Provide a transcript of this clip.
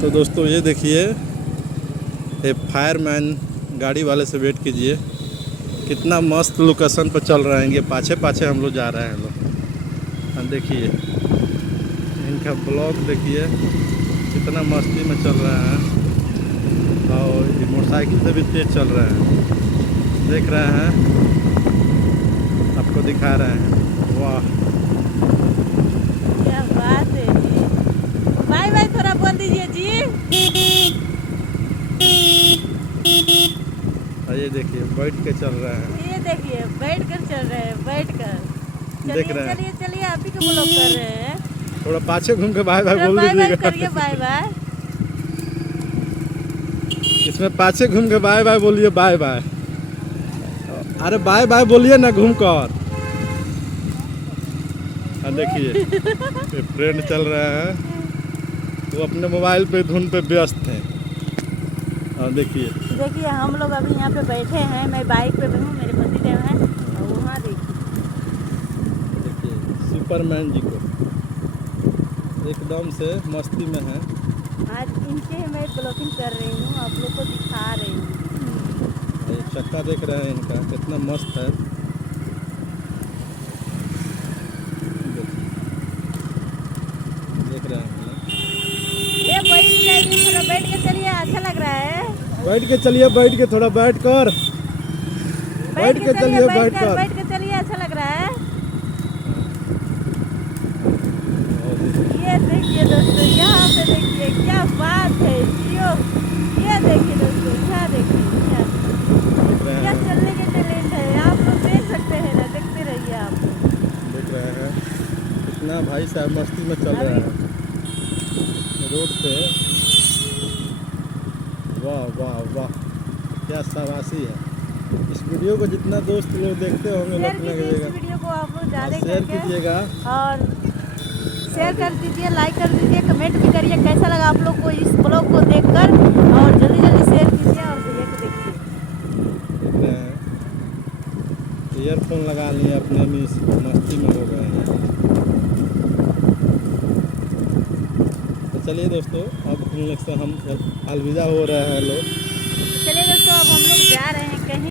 तो दोस्तों ये देखिए, ये फायरमैन गाड़ी वाले से वेट कीजिए, कितना मस्त लोकेशन पर चल रहे हैं। ये पाछे पाछे हम लोग जा रहे हैं लोग। देखिए इनका ब्लॉग देखिए कितना मस्ती में चल रहा है, और ये मोटरसाइकिल से भी तेज चल रहे हैं। देख रहे हैं, आपको दिखा रहे हैं। वाह क्या बात है जी। बाय बाय थोड़ा बोल दीजिए जी। ये देखिए बैठ के चल रहे हैं। ये देखिए बैठ कर चल रहे हैं, बैठ कर। देख रहे हैं। चलिए चलिए आप ही को ब्लॉक कर रहे हैं। थोड़ा पाछे घूम के बाय बाय बोल बाय बाय दीजिएगा। करिए, बाय बाय। इसमें पाछे घूम के बाय बाय बोलिए, बाय बाय। अरे बाय बाय बोलिए ना घूम कर। देखिए ये फ्रेंड चल रहा है, वो अपने मोबाइल पे धुन पे व्यस्त हैं। और देखिए हम लोग अभी यहाँ पे बैठे हैं, मैं बाइक पे हूँ, मेरे पतिदेव हैं, और वहाँ देखिए सुपरमैन जी को एकदम से मस्ती में है। आज इनके मैं ब्लॉगिंग कर रही हूँ, आप लोग को दिखा रही हूँ। ये चक्का देख रहे हैं इनका कितना मस्त है। देख रहे हैं ये बैठ जाइए, थोड़ा बैठ के चलिए, अच्छा लग रहा है। बैठ के चलिए, बैठ के थोड़ा बैठ कर, बैठ के चलिए, बैठ कर। बैठ के चलिए, अच्छा लग रहा है। ये देखिए दोस्तों, यहाँ पे देखिए क्या बात है जियो। ये देखिए दोस्तों, यहाँ देखिए क्या चलने के टैलेंट है, आप लोग देख सकते हैं ना, देखते रहिए आप। देख रहे हैं कितना भाई साहब मस्ती में चल रहा है रोड पे। वाह वाह वाह, क्या शाबाशी है। इस वीडियो को जितना दोस्त लोग देखते होंगे शेयर अपने कीजिए इस वीडियो को, आप लोग ज़्यादा शेयर करके कीजिएगा, और शेयर कर दीजिए, लाइक कर दीजिए, कमेंट भी करिए कैसा लगा आप लोग को इस ब्लॉग को देखकर, और जल्दी जल्दी शेयर कीजिए और भैया को देखिए। देख रहे हैं ईयरफोन लगा लिए, अपने में मस्ती में हो गए हैं। तो चलिए दोस्तों, अब हम लोग से हम अलविदा हो रहे हैं लोग। चलिए दोस्तों, अब हम लोग जा रहे हैं कहीं।